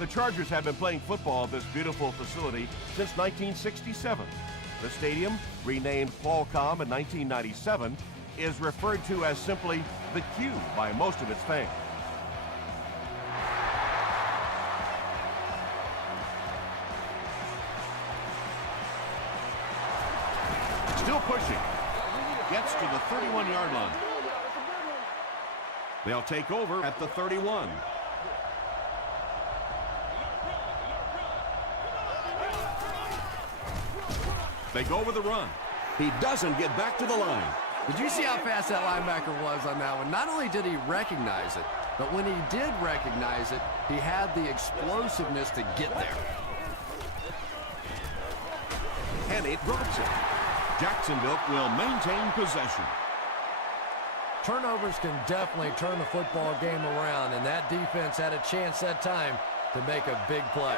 The Chargers have been playing football at this beautiful facility since 1967. The stadium, renamed Qualcomm in 1997, is referred to as simply the Q by most of its fans. Still pushing. Gets to the 31-yard line. They'll take over at the 31. They go with the run. He doesn't get back to the line. Did you see how fast that linebacker was on that one? Not only did he recognize it, but when he did recognize it, he had the explosiveness to get there. And it drops it. Jacksonville will maintain possession. Turnovers can definitely turn the football game around, and that defense had a chance that time to make a big play.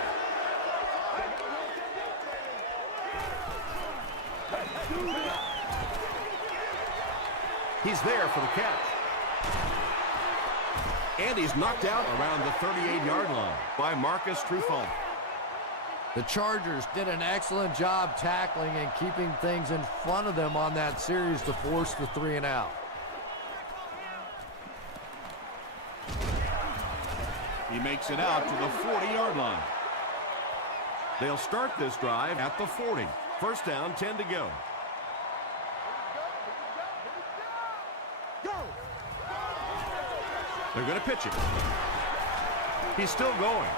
He's there for the catch. And he's knocked out around the 38-yard line by Marcus Trufant. The Chargers did an excellent job tackling and keeping things in front of them on that series to force the 3 and out. He makes it out to the 40-yard line. They'll start this drive at the 40. First down, 10 to go. They're going to pitch it. He's still going.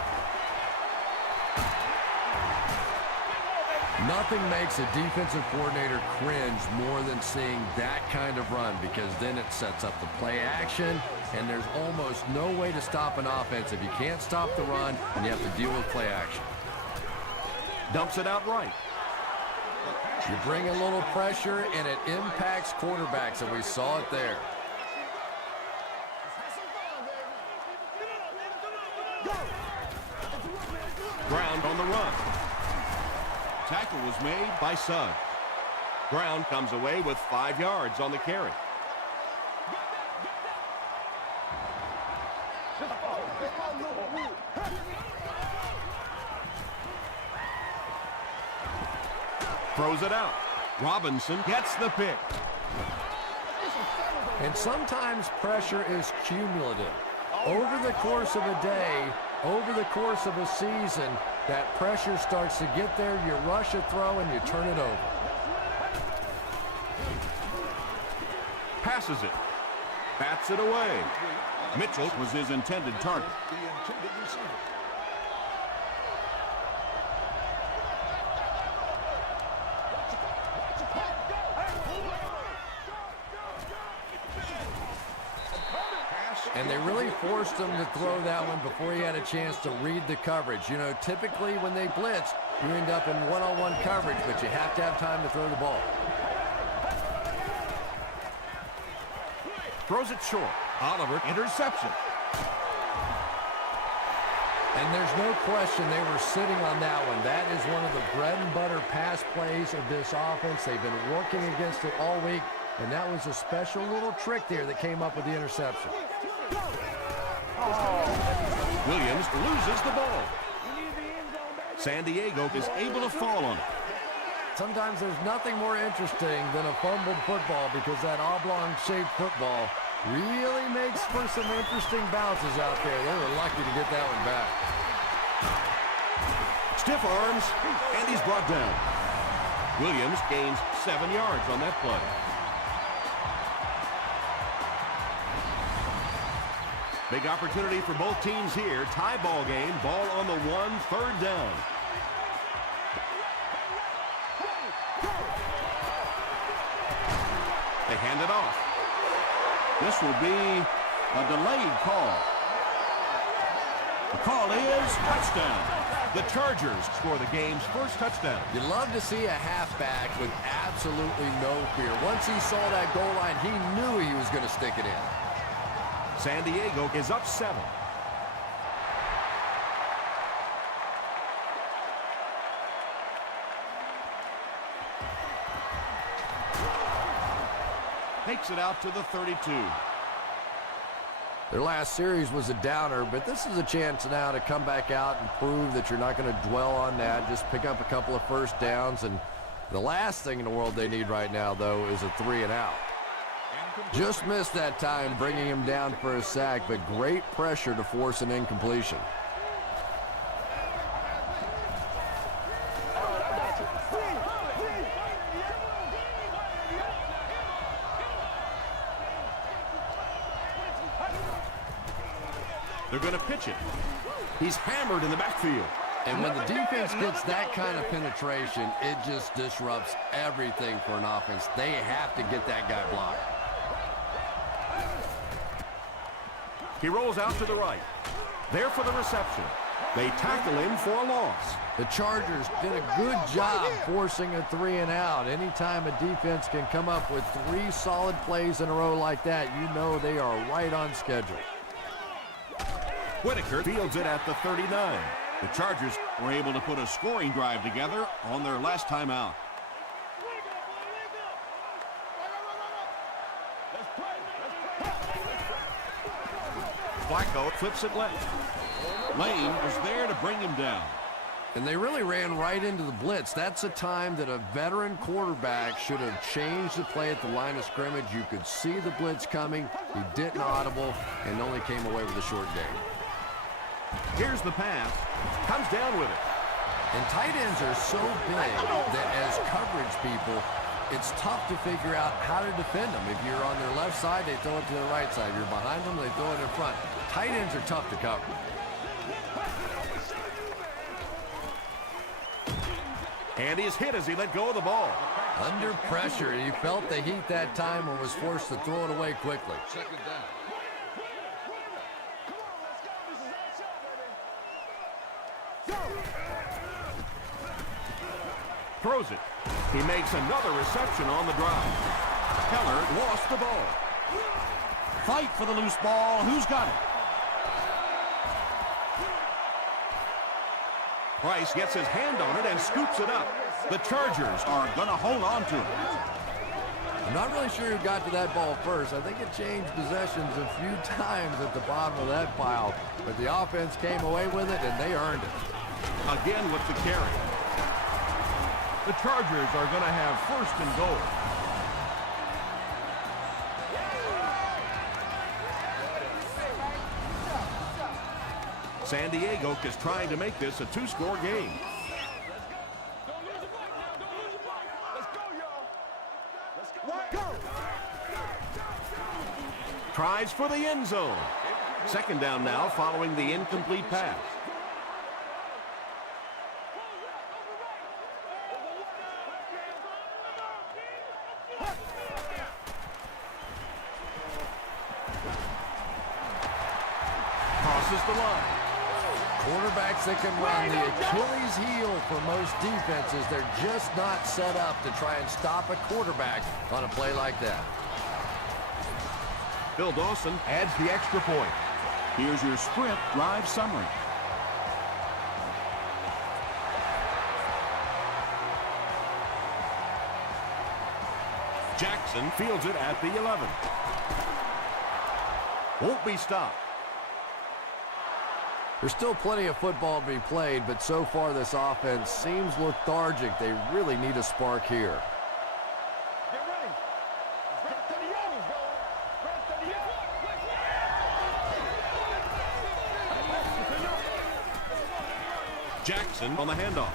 Nothing makes a defensive coordinator cringe more than seeing that kind of run, because then it sets up the play action, and there's almost no way to stop an offense if you can't stop the run and you have to deal with play action. Dumps it out right. You bring a little pressure, and it impacts quarterbacks, and we saw it there. Brown on the run. Tackle was made by Suggs. Brown comes away with 5 yards on the carry. Throws it out. Robinson gets the pick. And sometimes pressure is cumulative. Over the course of a day, over the course of a season, that pressure starts to get there, you rush a throw, and you turn it over. Passes it. Bats it away. Mitchell was his intended target. And they really forced him to throw that one before he had a chance to read the coverage. You know, typically when they blitz, you end up in one-on-one coverage, but you have to have time to throw the ball. Throws it short. Oliver, interception. And there's no question they were sitting on that one. That is one of the bread and butter pass plays of this offense. They've been working against it all week, and that was a special little trick there that came up with the interception. Williams loses the ball. San Diego is able to fall on it. Sometimes there's nothing more interesting than a fumbled football, because that oblong-shaped football really makes for some interesting bounces out there. They were lucky to get that one back. Stiff arms, and he's brought down. Williams gains 7 yards on that play. Big opportunity for both teams here. Tie ball game. Ball on the 1, 3rd down. They hand it off. This will be a delayed call. The call is touchdown. The Chargers score the game's first touchdown. You love to see a halfback with absolutely no fear. Once he saw that goal line, he knew he was going to stick it in. San Diego is up 7. Takes it out to the 32. Their last series was a downer, but this is a chance now to come back out and prove that you're not going to dwell on that. Just pick up a couple of first downs, and the last thing in the world they need right now, though, is a 3-and-out. Just missed that time, bringing him down for a sack, but great pressure to force an incompletion. They're going to pitch it. He's hammered in the backfield. And when the defense gets that kind of penetration, it just disrupts everything for an offense. They have to get that guy blocked. He rolls out to the right. There for the reception. They tackle him for a loss. The Chargers did a good job forcing a 3-and-out. Anytime a defense can come up with 3 solid plays in a row like that, you know they are right on schedule. Whitaker fields it at the 39. The Chargers were able to put a scoring drive together on their last time out. Flacco flips it left. Lane was there to bring him down. And they really ran right into the blitz. That's a time that a veteran quarterback should have changed the play at the line of scrimmage. You could see the blitz coming. He didn't audible and only came away with a short gain. Here's the pass. Comes down with it. And tight ends are so big that as coverage people, it's tough to figure out how to defend them. If you're on their left side, they throw it to their right side. If you're behind them, they throw it in front. Tight ends are tough to cover. And he's hit as he let go of the ball. Under pressure, he felt the heat that time and was forced to throw it away quickly. Second down. Throws it. He makes another reception on the drive. Keller lost the ball. Fight for the loose ball. Who's got it? Price gets his hand on it and scoops it up. The Chargers are going to hold on to it. I'm not really sure who got to that ball first. I think it changed possessions a few times at the bottom of that pile. But the offense came away with it, and they earned it. Again with the carry. The Chargers are going to have first and goal. San Diego is trying to make this a 2-score game. Tries for the end zone. Second down now following the incomplete pass. Crosses the line. Quarterbacks that can run, the Achilles heel for most defenses. They're just not set up to try and stop a quarterback on a play like that. Bill Dawson adds the extra point. Here's your sprint drive summary. Jackson fields it at the 11. Won't be stopped. There's still plenty of football to be played, but so far this offense seems lethargic. They really need a spark here. Jackson on the handoff.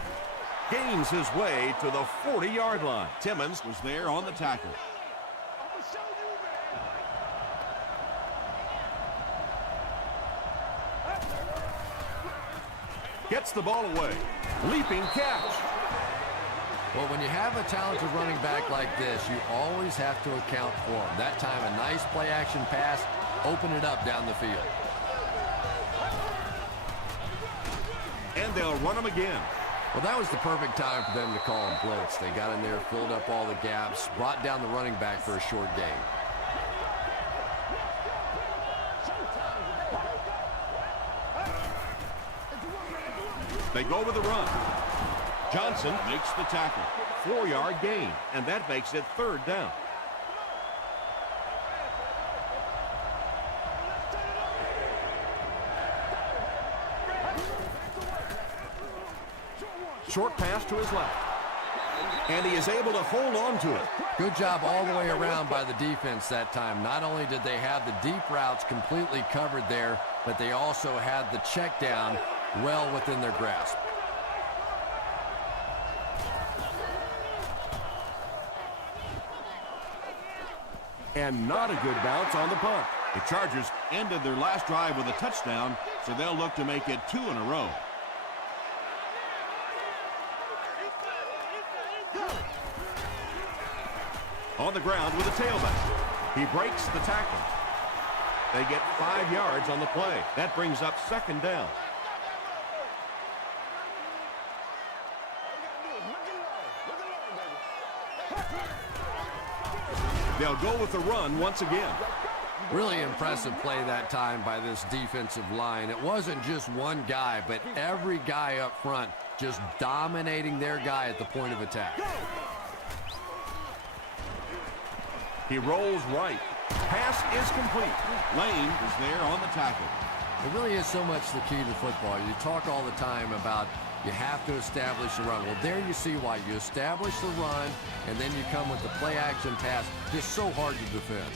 Gains his way to the 40-yard line. Timmons was there on the tackle. Gets the ball away. Leaping catch. Well, when you have a talented running back like this, you always have to account for him. That time, a nice play-action pass, open it up down the field. And they'll run him again. Well, that was the perfect time for them to call him blitz. They got in there, filled up all the gaps, brought down the running back for a short gain. They go with the run. Johnson makes the tackle. 4-yard gain, and that makes it third down. Short pass to his left. And he is able to hold on to it. Good job all the way around by the defense that time. Not only did they have the deep routes completely covered there, but they also had the check down well within their grasp. And not a good bounce on the punt. The Chargers ended their last drive with a touchdown, so they'll look to make it 2 in a row. On the ground with a tailback. He breaks the tackle. They get 5 yards on the play. That brings up 2nd down. They'll go with the run once again. Really impressive play that time by this defensive line. It wasn't just one guy, but every guy up front just dominating their guy at the point of attack. He rolls right. Pass is complete. Lane is there on the tackle. It really is so much the key to football. You talk all the time about you have to establish the run. Well, there you see why. You establish the run, and then you come with the play-action pass. Just so hard to defend.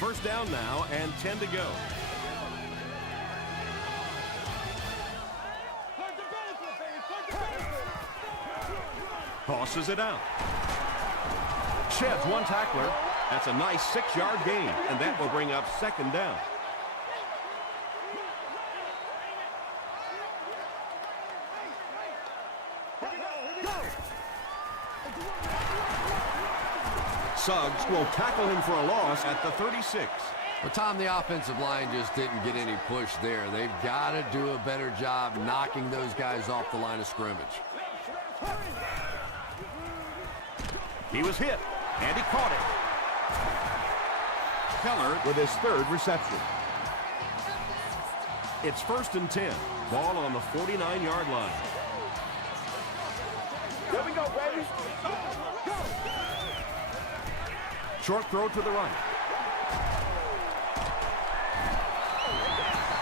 1st down now and 10 to go. Tosses it out. Sheds one tackler. That's a nice 6-yard gain, and that will bring up 2nd down. Suggs will tackle him for a loss at the 36. Well, Tom, the offensive line just didn't get any push there. They've got to do a better job knocking those guys off the line of scrimmage. He was hit, and he caught it. Keller with his 3rd reception. It's 1st and 10. Ball on the 49-yard line. Here we go, baby. Short throw to the right.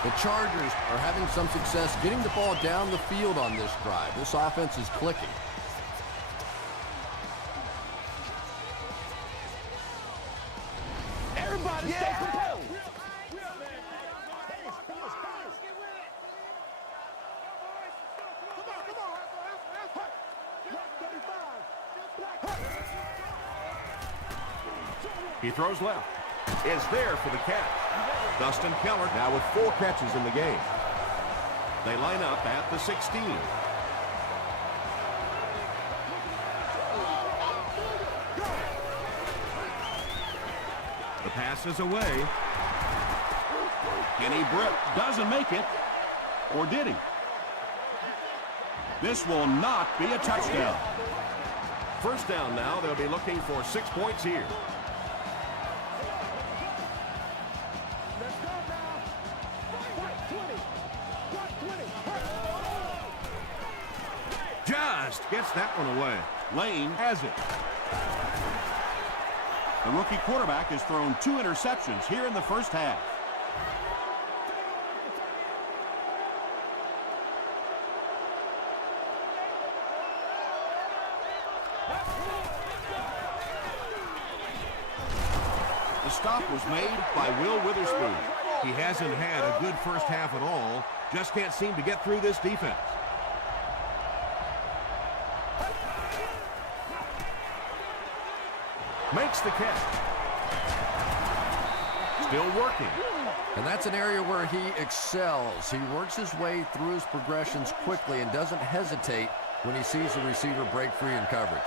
The Chargers are having some success getting the ball down the field on this drive. This offense is clicking. Everybody stay composed. He throws left. Is there for the catch. Dustin Keller now with 4 catches in the game. They line up at the 16. The pass is away. Kenny Britt doesn't make it. Or did he? This will not be a touchdown. 1st down now. They'll be looking for 6 points here. Just gets that one away. Lane has it. The rookie quarterback has thrown 2 interceptions here in the 1st half. The stop was made by Will Witherspoon. He hasn't had a good 1st half at all. Just can't seem to get through this defense. Makes the catch. Still working. And that's an area where he excels. He works his way through his progressions quickly and doesn't hesitate when he sees the receiver break free in coverage.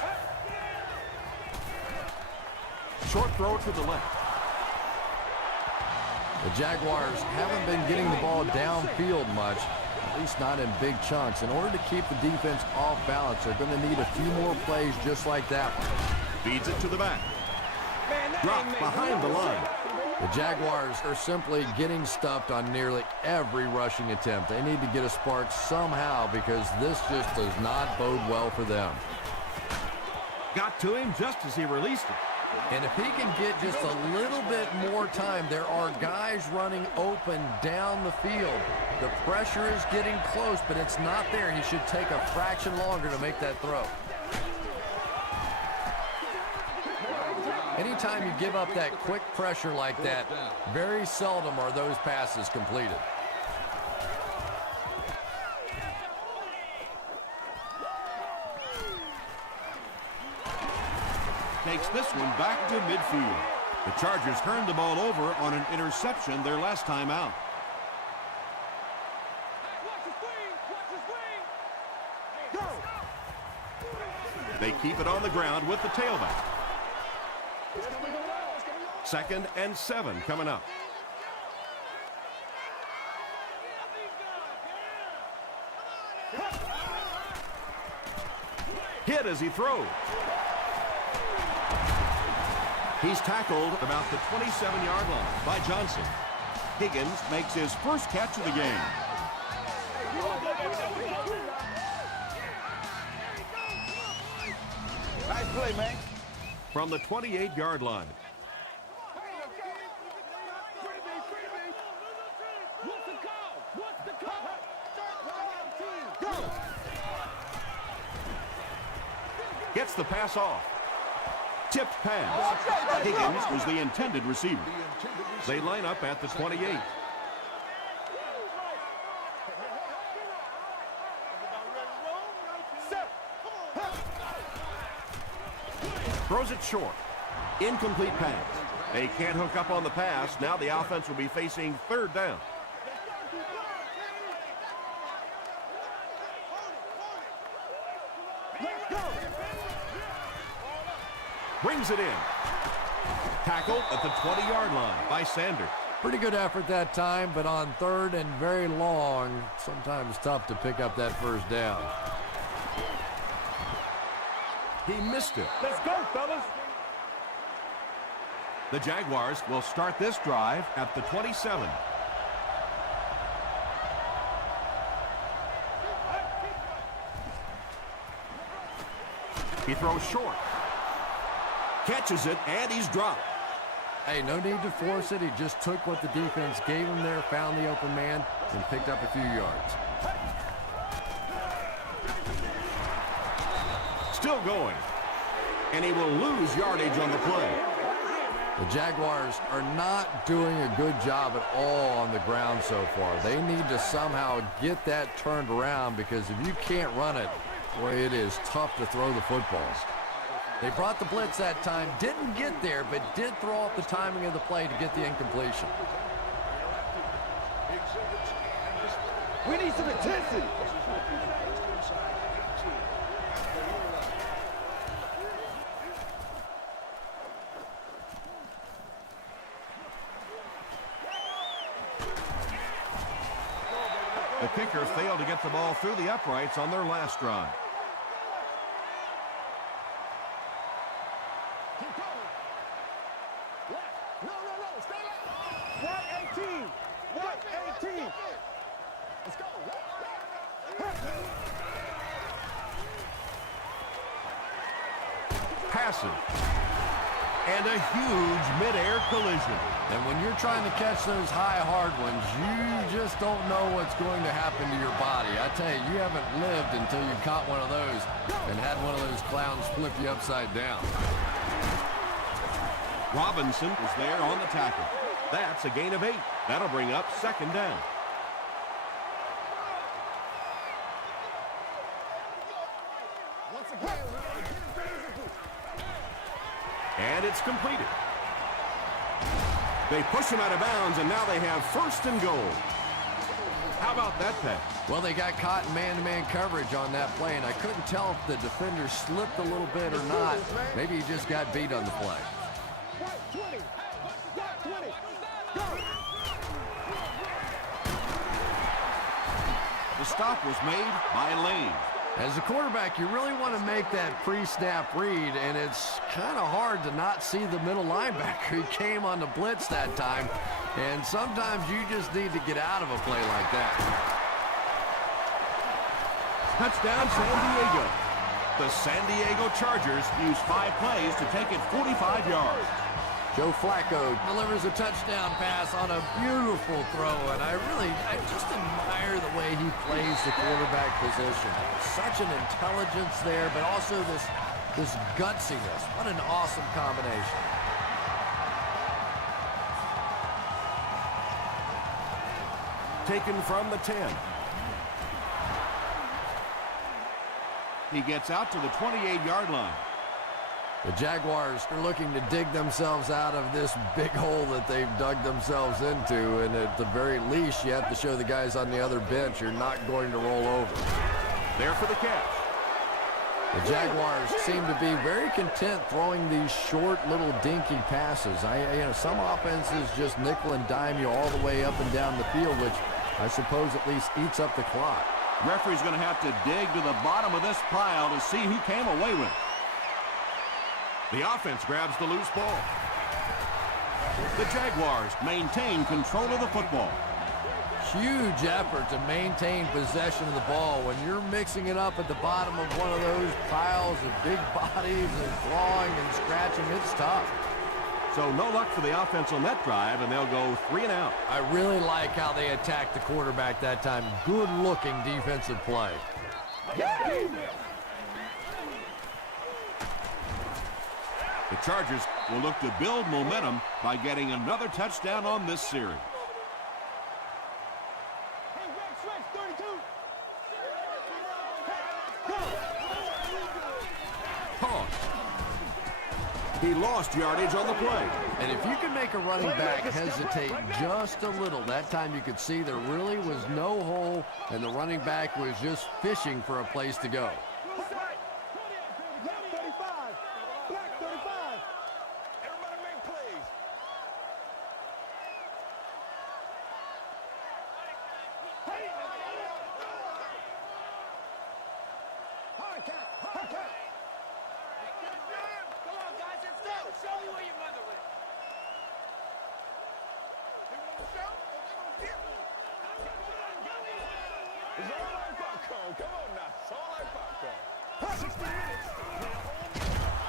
Short throw to the left. The Jaguars haven't been getting the ball downfield much, at least not in big chunks. In order to keep the defense off balance, they're going to need a few more plays just like that one. Feeds it to the back. Dropped behind the line. The Jaguars are simply getting stuffed on nearly every rushing attempt. They need to get a spark somehow because this just does not bode well for them. Got to him just as he released it. And if he can get just a little bit more more time. There are guys running open down the field. The pressure is getting close, but it's not there. He should take a fraction longer to make that throw. Anytime you give up that quick pressure like that, very seldom are those passes completed. Takes this one back to midfield. The Chargers turned the ball over on an interception their last time out. They keep it on the ground with the tailback. 2nd and 7 coming up. Hit as he throws. He's tackled about the 27-yard line by Johnson. Higgins makes his first catch of the game. Nice play, man. From the 28-yard line. Gets the pass off. Tipped pass. Higgins was the intended receiver. They line up at the 28. Throws it short. Incomplete pass. They can't hook up on the pass. Now the offense will be facing 3rd down. Brings it in. Tackled at the 20-yard line by Sanders. Pretty good effort that time, but on 3rd and very long, sometimes tough to pick up that first down. He missed it. Let's go, fellas. The Jaguars will start this drive at the 27. He throws short. Catches it, and he's dropped. Hey, no need to force it. He just took what the defense gave him there, found the open man, and picked up a few yards. Still going. And he will lose yardage on the play. The Jaguars are not doing a good job at all on the ground so far. They need to somehow get that turned around, because if you can't run it, boy, it is tough to throw the football. They brought the blitz that time, didn't get there, but did throw off the timing of the play to get the incompletion. We need some intensity. The kickers failed to get the ball through the uprights on their last drive. Passing. And a huge midair collision. And when you're trying to catch those high, hard ones, you just don't know what's going to happen to your body. I tell you, you haven't lived until you caught one of those and had one of those clowns flip you upside down. Robinson is there on the tackle. That's a gain of 8. That'll bring up 2nd down. And it's completed. They push him out of bounds, and now they have 1st and goal. How about that pass? Well, they got caught in man-to-man coverage on that play, and I couldn't tell if the defender slipped a little bit or not. Maybe he just got beat on the play. The stop was made by Lane. As a quarterback, you really want to make that pre-snap read, and it's kind of hard to not see the middle linebacker. He came on the blitz that time, and sometimes you just need to get out of a play like that. Touchdown, San Diego. The San Diego Chargers use 5 plays to take it 45 yards. Joe Flacco delivers a touchdown pass on a beautiful throw, and I just admire the way he plays the quarterback position. Such an intelligence there, but also this gutsiness. What an awesome combination. Taken from the 10. He gets out to the 28-yard line. The Jaguars are looking to dig themselves out of this big hole that they've dug themselves into, and at the very least, you have to show the guys on the other bench you're not going to roll over. There for the catch. The Jaguars seem to be very content throwing these short, little dinky passes. Some offenses just nickel and dime you all the way up and down the field, which I suppose at least eats up the clock. Referee's going to have to dig to the bottom of this pile to see who came away with it. The offense grabs the loose ball. The Jaguars maintain control of the football. Huge effort to maintain possession of the ball. When you're mixing it up at the bottom of one of those piles of big bodies and clawing and scratching, it's tough. So no luck for the offense on that drive, and they'll go 3 and out. I really like how they attacked the quarterback that time. Good-looking defensive play. The Chargers will look to build momentum by getting another touchdown on this series. Pause. He lost yardage on the play. And if you can make a running back hesitate just a little, that time you could see there really was no hole, and the running back was just fishing for a place to go.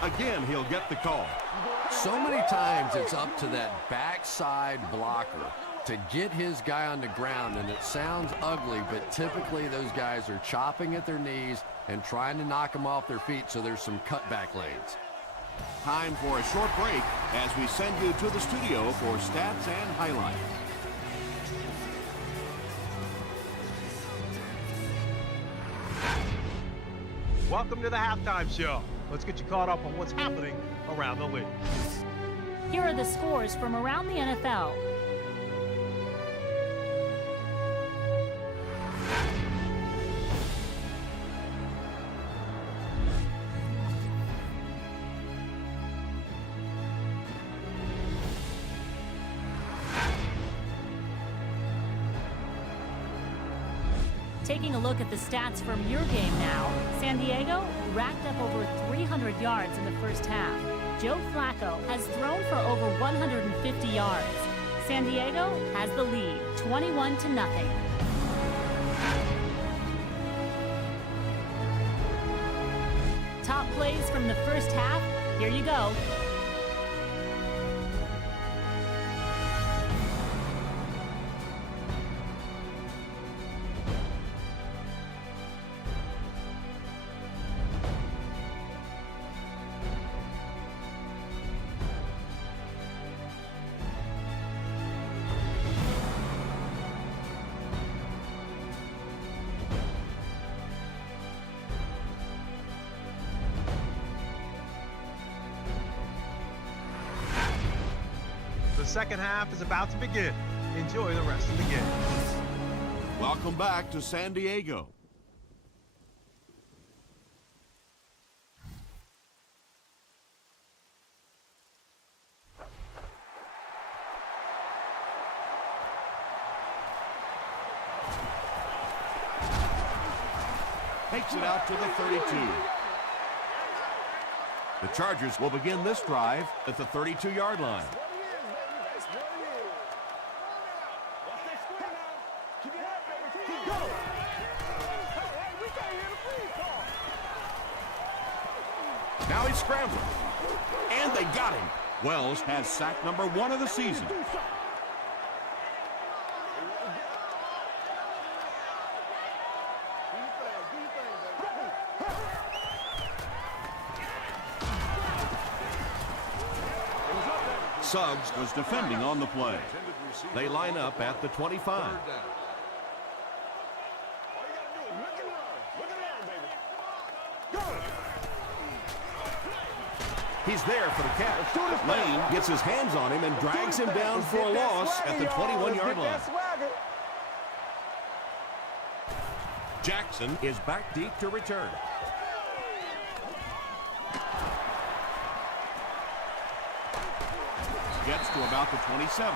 Again, he'll get the call. So many times it's up to that backside blocker to get his guy on the ground, and it sounds ugly, but typically those guys are chopping at their knees and trying to knock them off their feet, so there's some cutback lanes. Time for a short break as we send you to the studio for stats and highlights. Welcome to the halftime show. Let's get you caught up on what's happening around the league. Here are the scores from around the NFL. Taking a look at the stats from your game now, San Diego racked up over 300 yards in the first half. Joe Flacco has thrown for over 150 yards. San Diego has the lead, 21-0. Top plays from the first half, here you go. The second half is about to begin. Enjoy the rest of the game. Welcome back to San Diego. Takes it out to the 32. The Chargers will begin this drive at the 32-yard line. Now he's scrambling. And they got him. Wells has sack number 1 of the season. Suggs was defending on the play. They line up at the 25. He's there for the catch. Lane gets his hands on him and drags him down for a loss at the 21-yard line. Jackson is back deep to return. Gets to about the 27.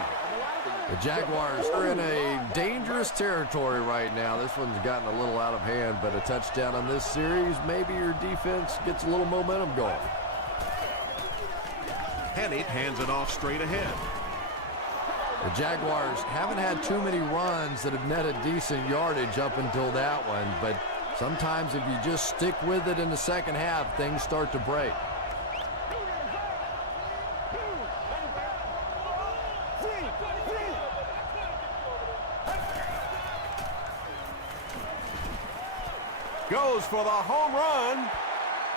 The Jaguars are in a dangerous territory right now. This one's gotten a little out of hand, but a touchdown on this series, maybe your defense gets a little momentum going. Hennett hands it off straight ahead. The Jaguars haven't had too many runs that have netted decent yardage up until that one, but sometimes if you just stick with it in the second half, things start to break. Goes for the home run.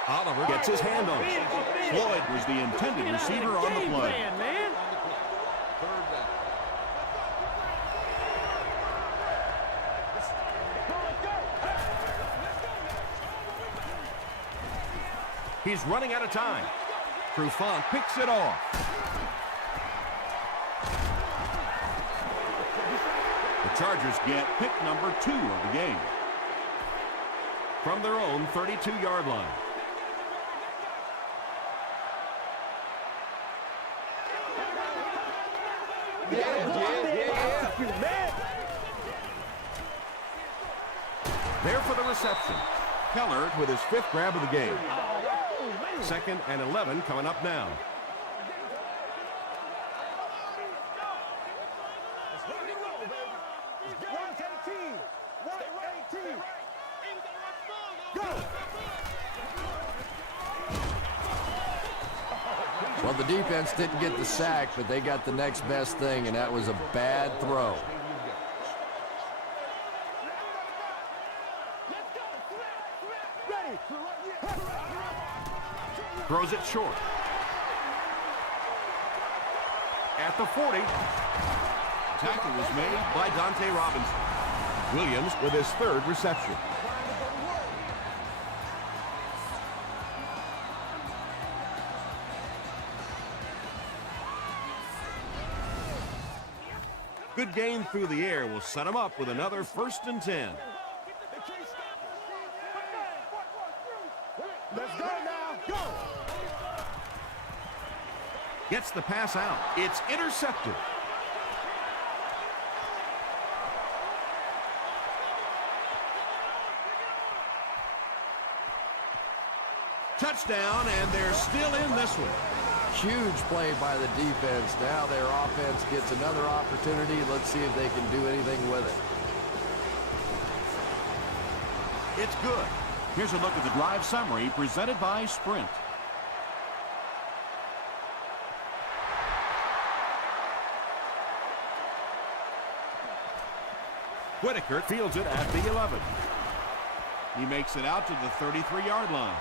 Oliver gets his hand on it. Floyd was the intended receiver on the play. He's running out of time. Trufant picks it off. The Chargers get pick number 2 of the game from their own 32-yard line. There for the reception. Keller with his 5th grab of the game. 2nd and 11 coming up now. Well, the defense didn't get the sack, but they got the next best thing, and that was a bad throw. Throws it short. At the 40. Tackle was made by Dante Robinson. Williams with his 3rd reception. Good gain through the air will set him up with another 1st and 10. Let's go now. Go. Gets the pass out. It's intercepted. Touchdown, and they're still in this one. Huge play by the defense. Now their offense gets another opportunity. Let's see if they can do anything with it. It's good. Here's a look at the drive summary presented by Sprint. Whitaker fields it at the 11. He makes it out to the 33-yard line.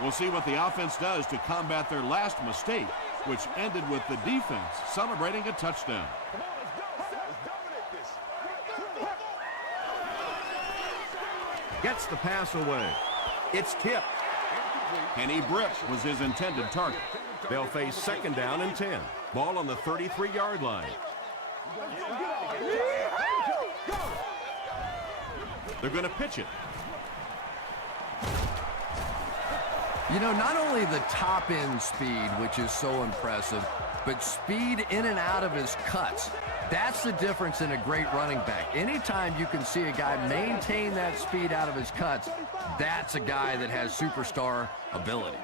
We'll see what the offense does to combat their last mistake, which ended with the defense celebrating a touchdown. Gets the pass away. It's tipped. Kenny Britt was his intended target. They'll face 2nd down and 10. Ball on the 33-yard line. They're going to pitch it. You know, not only the top-end speed, which is so impressive, but speed in and out of his cuts. That's the difference in a great running back. Anytime you can see a guy maintain that speed out of his cuts, that's a guy that has superstar ability.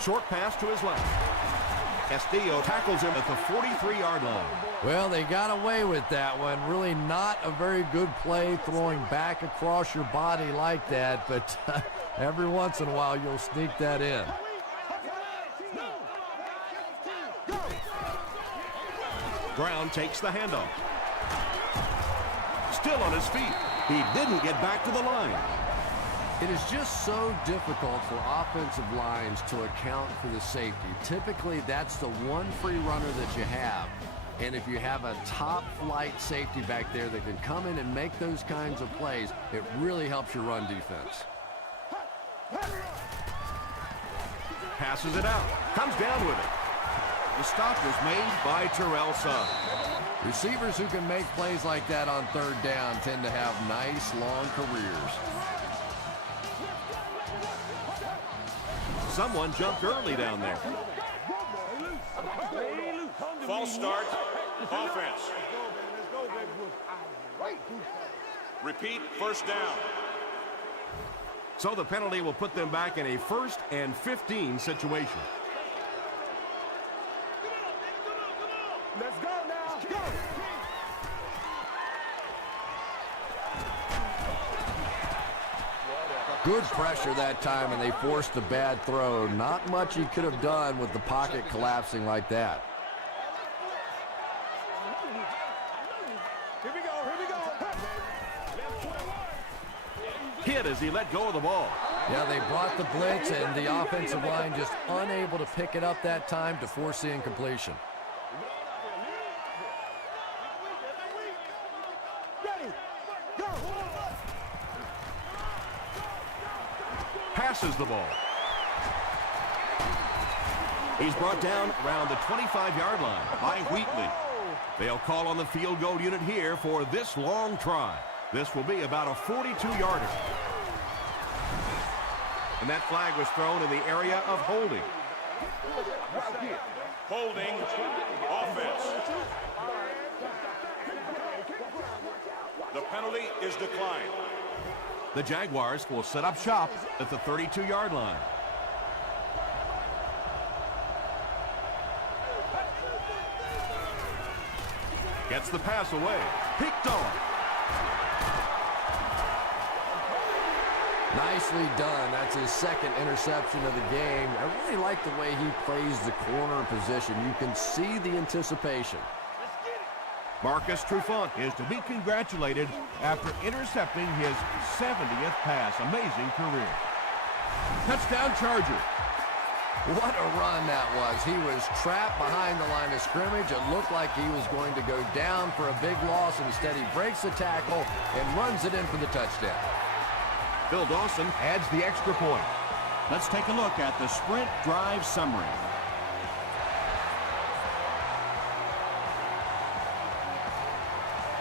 Short pass to his left. Castillo tackles him at the 43-yard line. Well, they got away with that one. Really not a very good play throwing back across your body like that, but every once in a while you'll sneak that in. Brown takes the handoff. Still on his feet. He didn't get back to the line. It is just so difficult for offensive lines to account for the safety. Typically, that's the one free runner that you have. And if you have a top-flight safety back there that can come in and make those kinds of plays, it really helps your run defense. Passes it out. Comes down with it. The stop was made by Terrell Suggs. Receivers who can make plays like that on third down tend to have nice, long careers. Someone jumped early down there. False start. Offense. Repeat, first down. So the penalty will put them back in a 1st and 15 situation. Let's go now. Go. Good pressure that time, and they forced a bad throw. Not much he could have done with the pocket collapsing like that. Here we go. Here we go. Hit as he let go of the ball. Yeah, they brought the blitz, and the offensive line just unable to pick it up that time to force the incompletion. Ready. Go. Passes the ball. He's brought down around the 25-yard line by Wheatley. They'll call on the field goal unit here for this long try. This will be about a 42-yarder. And that flag was thrown in the area of holding. Holding. Offense. The penalty is declined. The Jaguars will set up shop at the 32-yard line. Gets the pass away. Picked on. Nicely done. That's his second interception of the game. I really like the way he plays the corner position. You can see the anticipation. Marcus Trufant is to be congratulated after intercepting his 70th pass. Amazing career. Touchdown Charger. What a run that was. He was trapped behind the line of scrimmage. It looked like he was going to go down for a big loss. Instead, he breaks the tackle and runs it in for the touchdown. Bill Dawson adds the extra point. Let's take a look at the sprint drive summary.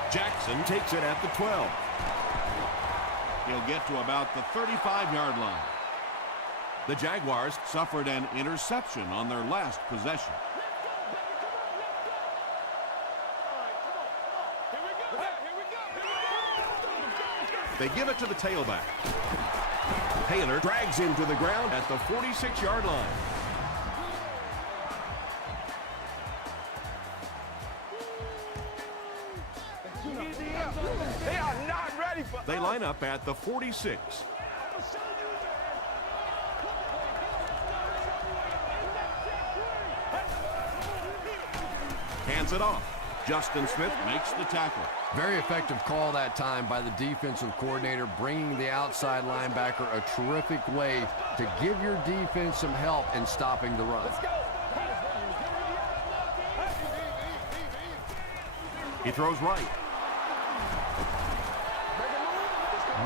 Jackson takes it at the 12. He'll get to about the 35-yard line. The Jaguars suffered an interception on their last possession. They give it to the tailback. Taylor drags him to the ground at the 46-yard line. They are not ready for. They line up at the 46. Hands it off. Justin Smith makes the tackle. Very effective call that time by the defensive coordinator, bringing the outside linebacker a terrific way to give your defense some help in stopping the run. He throws right.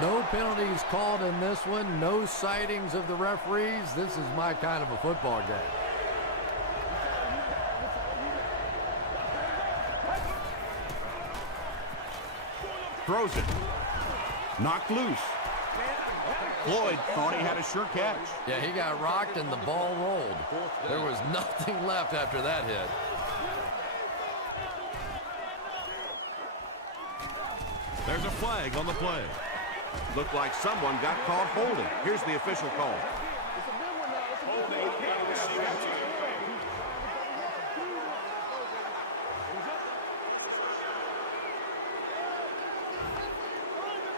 No penalties called in this one. No sightings of the referees. This is my kind of a football game. Throws it. Knocked loose. Floyd thought he had a sure catch. Yeah, he got rocked and the ball rolled. There was nothing left after that hit. There's a flag on the play. Looked like someone got caught holding. Here's the official call.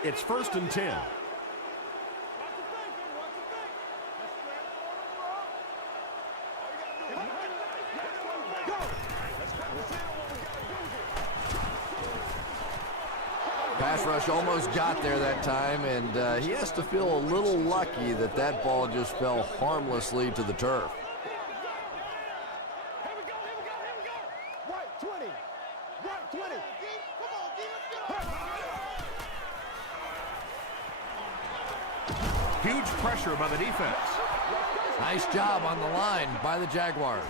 It's 1st and 10. Pass rush almost got there that time, and he has to feel a little lucky that that ball just fell harmlessly to the turf. Right 20. Right 20. Huge pressure by the defense. Nice job on the line by the Jaguars.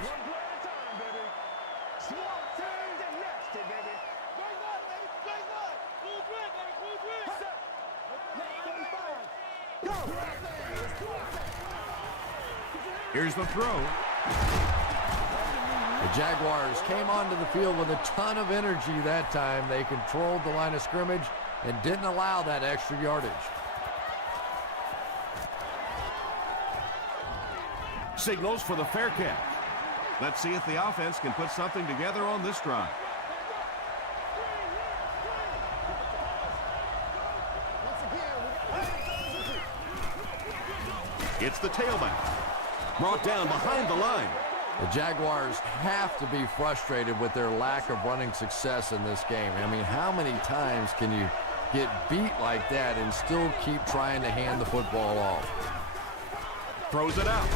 Here's the throw. The Jaguars came onto the field with a ton of energy that time. They controlled the line of scrimmage and didn't allow that extra yardage. Signals for the fair catch. Let's see if the offense can put something together on this drive. It's the tailback. Brought down behind the line. The Jaguars have to be frustrated with their lack of running success in this game. I mean, how many times can you get beat like that and still keep trying to hand the football off? Throws it out.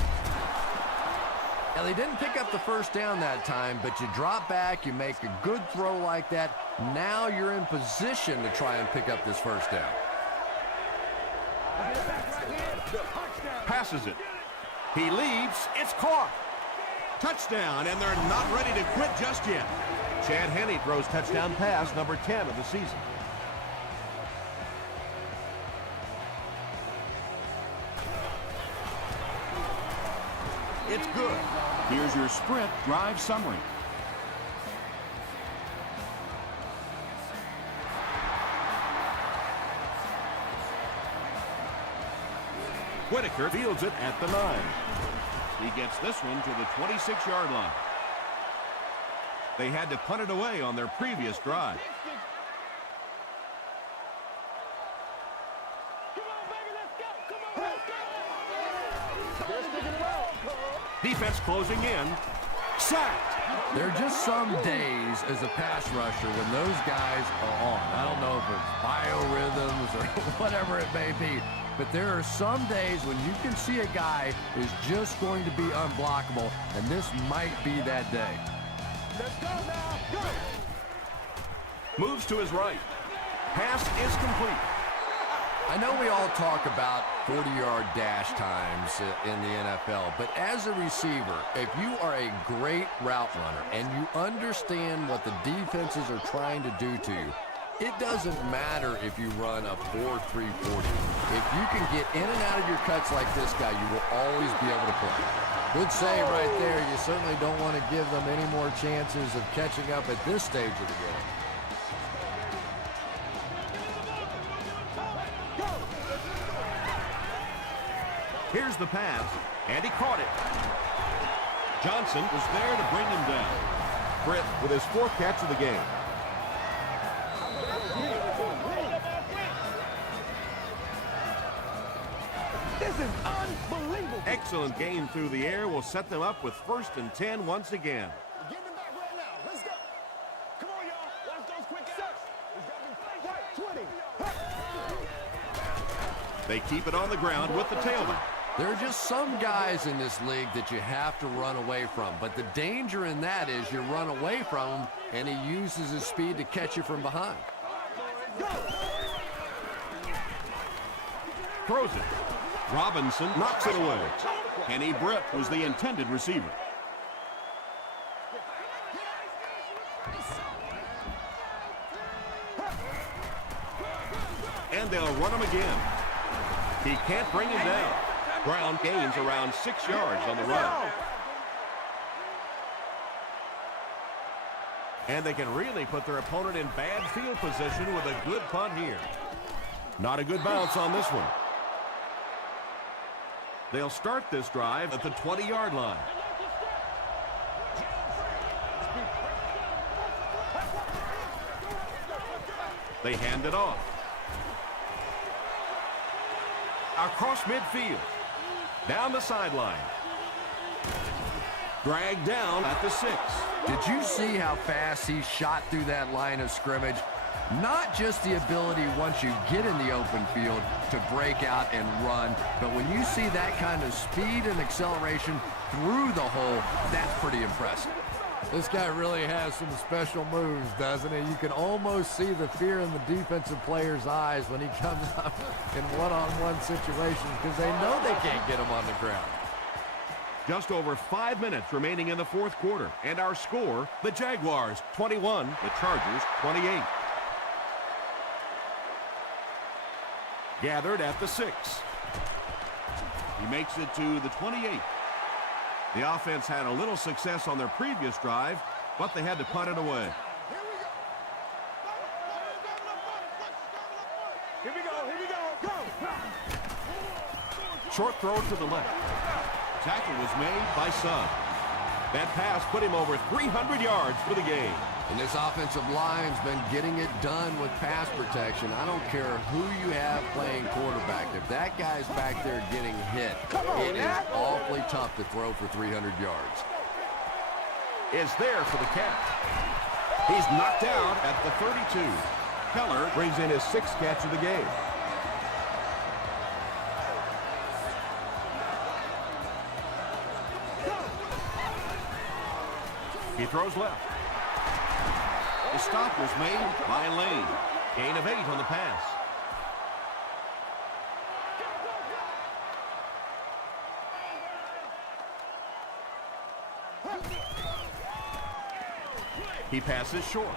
Now, they didn't pick up the first down that time, but you drop back, you make a good throw like that. Now you're in position to try and pick up this first down. Passes it. He leaps. It's caught. Touchdown, and they're not ready to quit just yet. Chad Henne throws touchdown pass number 10 of the season. It's good. Here's your sprint drive summary. Whitaker fields it at the 9. He gets this one to the 26-yard line. They had to punt it away on their previous drive. Defense closing in. Sacked. There are just some days as a pass rusher when those guys are on. I don't know if it's biorhythms or whatever it may be, but there are some days when you can see a guy is just going to be unblockable, and this might be that day. Let's go now. Go. Moves to his right. Pass is complete. I know we all talk about 40-yard dash times in the NFL, but as a receiver, if you are a great route runner and you understand what the defenses are trying to do to you, it doesn't matter if you run a 4.340. If you can get in and out of your cuts like this guy, you will always be able to play. Good save right there. You certainly don't want to give them any more chances of catching up at this stage of the game. Here's the pass, and he caught it. Johnson was there to bring him down. Britt with his 4th catch of the game. This is unbelievable. Excellent game through the air will set them up with 1st and 10 once again. We're getting it back right now. Let's go. Come on, y'all. Watch those quick outs. It's got to be right 20. They keep it on the ground with the tailback. There are just some guys in this league that you have to run away from, but the danger in that is you run away from him and he uses his speed to catch you from behind. Throws it. Robinson knocks it away. Kenny Britt was the intended receiver. And they'll run him again. He can't bring him down. Brown gains around 6 yards on the run. And they can really put their opponent in bad field position with a good punt here. Not a good bounce on this one. They'll start this drive at the 20-yard line. They hand it off. Across midfield. Down the sideline. Dragged down at the 6. Did you see how fast he shot through that line of scrimmage? Not just the ability once you get in the open field to break out and run, but when you see that kind of speed and acceleration through the hole, that's pretty impressive. This guy really has some special moves, doesn't he? You can almost see the fear in the defensive player's eyes when he comes up in one-on-one situations because they know they can't get him on the ground. Just over 5 minutes remaining in the fourth quarter. And our score, the Jaguars 21, the Chargers 28. Gathered at the 6. He makes it to the 28. The offense had a little success on their previous drive, but they had to punt it away. Here we go, go! Short throw to the left. Tackle was made by Sugg. That pass put him over 300 yards for the game. And this offensive line's been getting it done with pass protection. I don't care who you have playing quarterback. If that guy's back there getting hit, it is awfully tough to throw for 300 yards. Is there for the catch. He's knocked out at the 32. Keller brings in his 6th catch of the game. He throws left. The stop was made by Lane. Gain of 8 on the pass. He passes short.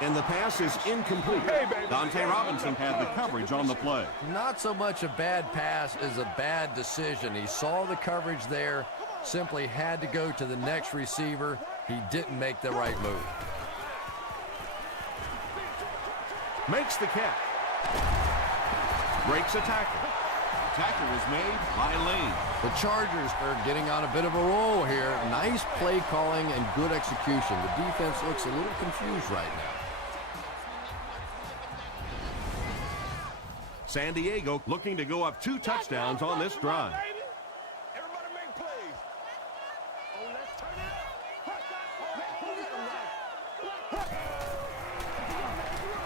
And the pass is incomplete. Dante Robinson had the coverage on the play. Not so much a bad pass as a bad decision. He saw the coverage there, simply had to go to the next receiver. He didn't make the right move. Makes the catch. Breaks a tackle. Tackle was made by Lane. The Chargers are getting on a bit of a roll here. Nice play calling and good execution. The defense looks a little confused right now. San Diego looking to go up 2 touchdowns on this drive. Everybody make plays. Oh, let's turn it.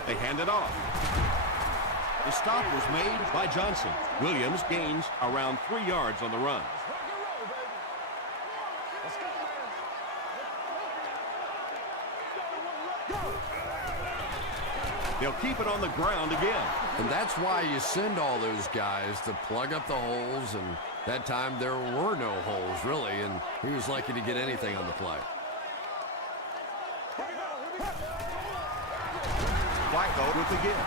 They hand it off. The stop was made by Johnson. Williams gains around 3 yards on the run. They'll keep it on the ground again. And that's why you send all those guys to plug up the holes, and that time there were no holes, really, and he was lucky to get anything on the play. Flacco with the give.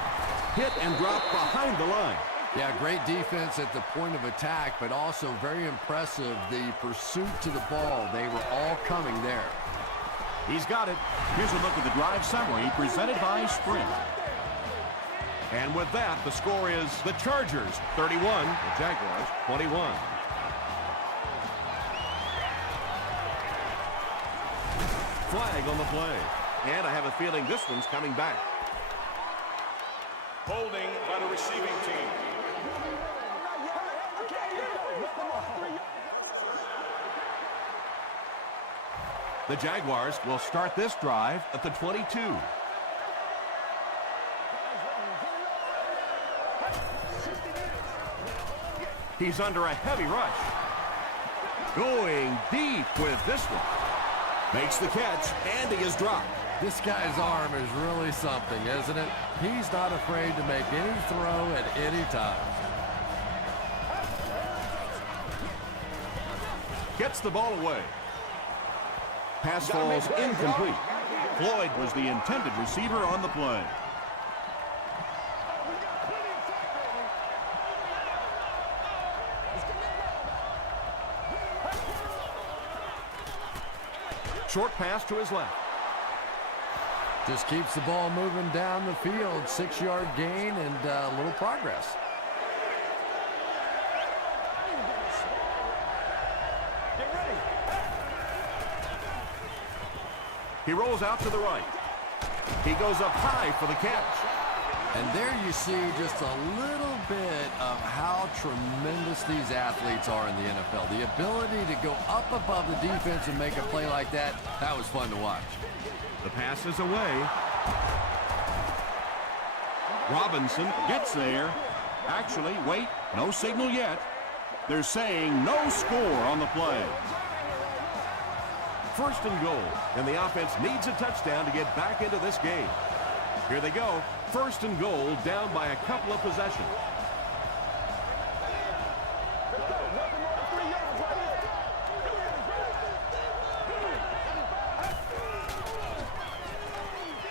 Hit and drop behind the line. Yeah, great defense at the point of attack, but also very impressive the pursuit to the ball. They were all coming there. He's got it. Here's a look at the drive summary presented by Sprint. And with that, the score is the Chargers 31, the Jaguars 21. Flag on the play. And I have a feeling this one's coming back. Holding by the receiving team. The Jaguars will start this drive at the 22. He's under a heavy rush. Going deep with this one. Makes the catch, and he is dropped. This guy's arm is really something, isn't it? He's not afraid to make any throw at any time. Gets the ball away. Pass falls incomplete. Floyd was the intended receiver on the play. Short pass to his left. Just keeps the ball moving down the field. 6-yard gain and a little progress. He rolls out to the right. He goes up high for the catch. And there you see just a little bit of how tremendous these athletes are in the NFL. The ability to go up above the defense and make a play like that, that was fun to watch. The pass is away. Robinson gets there. Actually, wait, no signal yet. They're saying no score on the play. First and goal, and the offense needs a touchdown to get back into this game. Here they go. First and goal, down by a couple of possessions.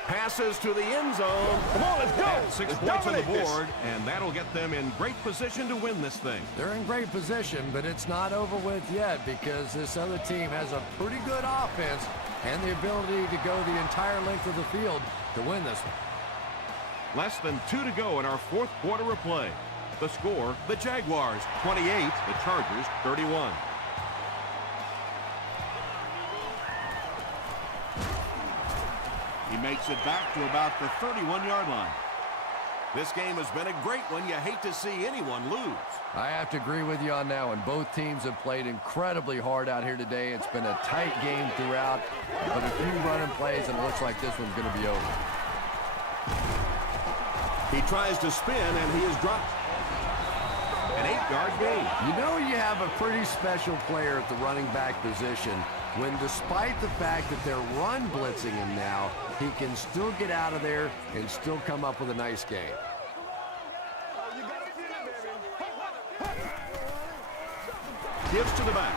Passes to the end zone. Come on, let's go. And 6 Let's points on the dominate board, and that'll get them in great position to win this thing. They're in great position, but it's not over with yet because this other team has a pretty good offense and the ability to go the entire length of the field to win this one. Less than 2 to go in our fourth quarter of play. The score, the Jaguars 28, the Chargers 31. He makes it back to about the 31-yard line. This game has been a great one. You hate to see anyone lose. I have to agree with you on that one. Both teams have played incredibly hard out here today. It's been a tight game throughout, but a few running plays, and it looks like this one's going to be over. He tries to spin, and he is dropped. An 8-yard gain. You know you have a pretty special player at the running back position when, despite the fact that they're run blitzing him now, he can still get out of there and still come up with a nice game. Gives to the back.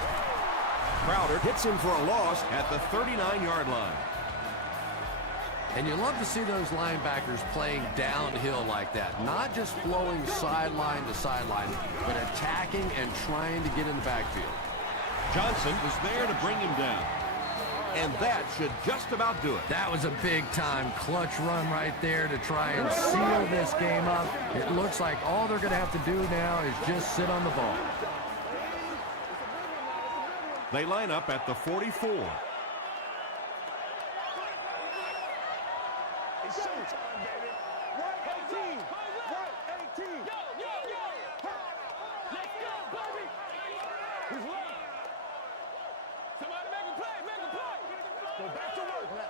Crowder hits him for a loss at the 39-yard line. And you love to see those linebackers playing downhill like that. Not just flowing sideline to sideline, but attacking and trying to get in the backfield. Johnson was there to bring him down. And that should just about do it. That was a big-time clutch run right there to try and seal this game up. It looks like all they're going to have to do now is just sit on the ball. They line up at the 44. It's showtime, baby. 118. 118. Let's go, baby. He's late. Somebody make a play. Make a play. Go back to work now.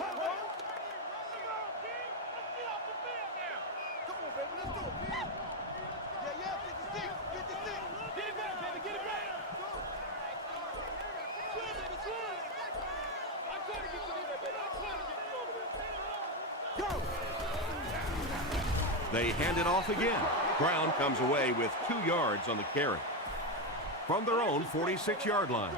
Come on, baby. Let's do it. Yeah, 56. 56. Get it back, baby. Get it back. They hand it off again. Brown comes away with 2 yards on the carry. From their own 46-yard line.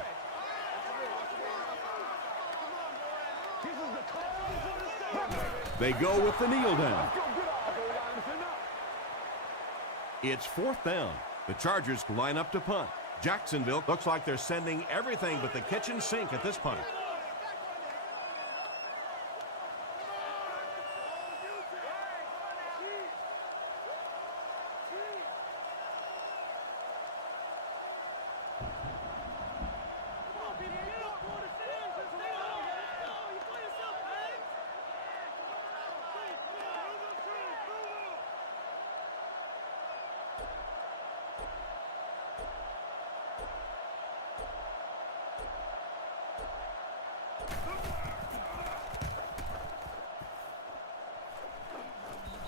They go with the kneel down. It's 4th down. The Chargers line up to punt. Jacksonville looks like they're sending everything but the kitchen sink at this punt.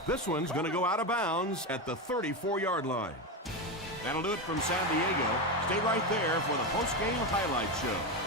This one's going to go out of bounds at the 34-yard line. That'll do it from San Diego. Stay right there for the post-game highlight show.